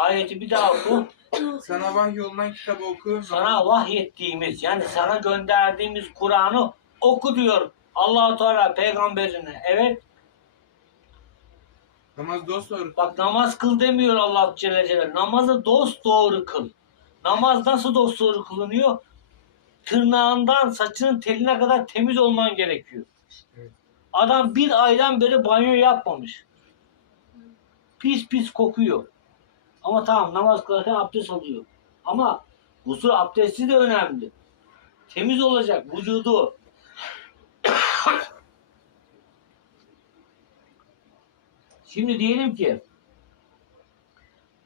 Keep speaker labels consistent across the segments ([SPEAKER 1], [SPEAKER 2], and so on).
[SPEAKER 1] ayeti bir daha oku.
[SPEAKER 2] Sana vahyolunan kitabı oku.
[SPEAKER 1] Sana vahyettiğimiz yani sana gönderdiğimiz Kur'an'ı oku diyor allah Teala peygamberine. Evet
[SPEAKER 2] Namaz dost doğru.
[SPEAKER 1] bak namaz kıl demiyor Allah Celle Celaluhu. Namazı dost doğru kıl. Namaz nasıl dost doğru kılınıyor? Tırnağından saçının teline kadar temiz olman gerekiyor.
[SPEAKER 2] Evet.
[SPEAKER 1] Adam bir aydan beri banyo yapmamış. Pis pis kokuyor. Ama tamam namaz kılarken abdest alıyor. Ama gusül abdesti de önemli. Temiz olacak vücudu. Şimdi diyelim ki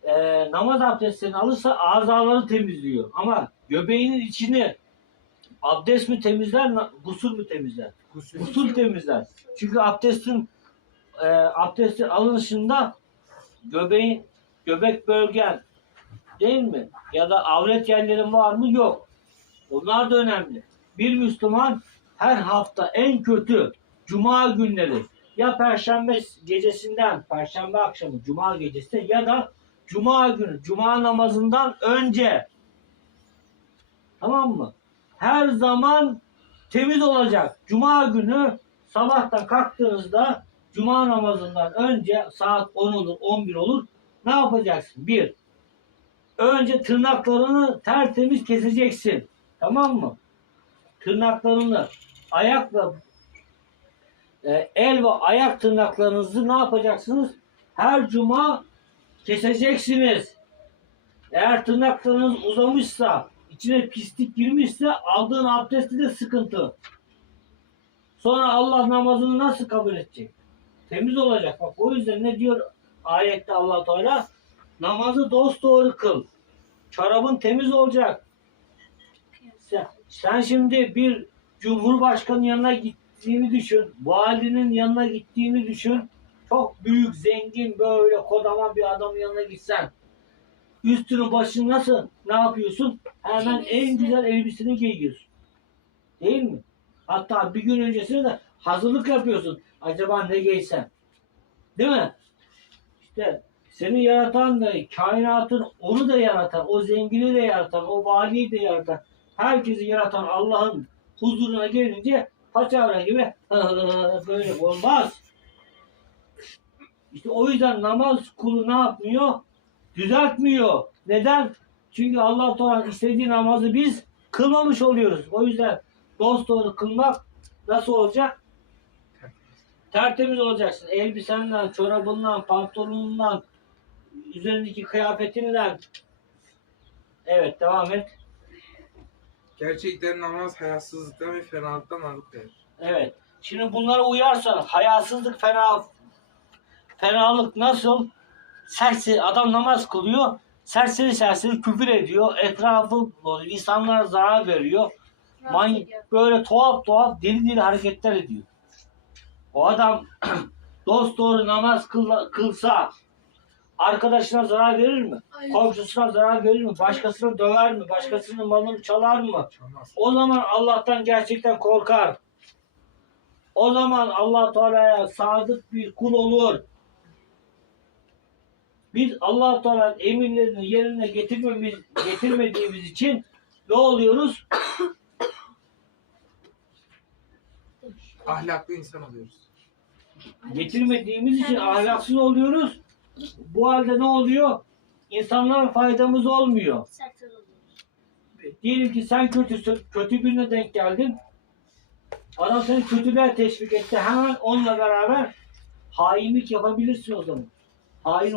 [SPEAKER 1] e, namaz abdestini alırsa azaları temizliyor. Ama göbeğinin içini abdest mi temizler, gusül mü temizler?
[SPEAKER 2] Gusül.
[SPEAKER 1] Gusül temizler. Çünkü abdestin e, abdestin alınışında göbeğin göbek bölgen değil mi? Ya da avret yerlerin var mı? Yok. Onlar da önemli. Bir Müslüman her hafta en kötü cuma günleri ya perşembe gecesinden perşembe akşamı cuma gecesi ya da cuma günü cuma namazından önce tamam mı? Her zaman temiz olacak. Cuma günü sabahtan kalktığınızda cuma namazından önce saat 10 olur 11 olur ne yapacaksın? Bir, önce tırnaklarını tertemiz keseceksin. Tamam mı? Tırnaklarını ayakla e, el ve ayak tırnaklarınızı ne yapacaksınız? Her cuma keseceksiniz. Eğer tırnaklarınız uzamışsa, içine pislik girmişse aldığın abdesti de sıkıntı. Sonra Allah namazını nasıl kabul edecek? Temiz olacak. Bak o yüzden ne diyor ayette Allah Teala? Namazı dost doğru kıl. Çorabın temiz olacak. Sen, sen şimdi bir cumhurbaşkanının yanına gittiğini düşün. Valinin yanına gittiğini düşün. Çok büyük, zengin, böyle kodaman bir adamın yanına gitsen. Üstünü başını nasıl ne yapıyorsun? Hemen en güzel elbiseni giyiyorsun. Değil mi? Hatta bir gün öncesine de hazırlık yapıyorsun. Acaba ne giysem? Değil mi? İşte seni yaratan da kainatın onu da yaratan, o zengini de yaratan, o valiyi de yaratan, herkesi yaratan Allah'ın huzuruna gelince paçavra gibi böyle olmaz. İşte o yüzden namaz kulu ne yapmıyor? Düzeltmiyor. Neden? Çünkü Allah Teala istediği namazı biz kılmamış oluyoruz. O yüzden dost doğru kılmak nasıl olacak? Tertemiz olacaksın. Elbisenden, çorabından, pantolonundan, üzerindeki kıyafetinden. Evet devam et.
[SPEAKER 2] Gerçekten namaz hayasızlıktan ve fenalıktan alıkoyar.
[SPEAKER 1] Evet. Şimdi bunlara uyarsan hayasızlık fena fenalık nasıl? Serseri adam namaz kılıyor. Serseri serseri küfür ediyor. Etrafı insanlara zarar veriyor. Man böyle tuhaf tuhaf deli deli hareketler ediyor. O adam dost doğru namaz kıl- kılsa arkadaşına zarar verir mi?
[SPEAKER 3] Hayır.
[SPEAKER 1] Komşusuna zarar verir mi? Başkasını döver mi? Başkasının malını çalar mı?
[SPEAKER 2] Çalmaz.
[SPEAKER 1] O zaman Allah'tan gerçekten korkar. O zaman Allah Teala'ya sadık bir kul olur. Biz Allah Teala'nın emirlerini yerine getirmemiz, getirmediğimiz için ne oluyoruz?
[SPEAKER 2] Ahlaklı insan oluyoruz.
[SPEAKER 1] Getirmediğimiz için ahlaksız oluyoruz. Bu halde ne oluyor? İnsanlara faydamız olmuyor. Diyelim ki sen kötüsün, kötü birine denk geldin. Adam seni kötülüğe teşvik etti. Hemen onunla beraber hainlik yapabilirsin o zaman. Hain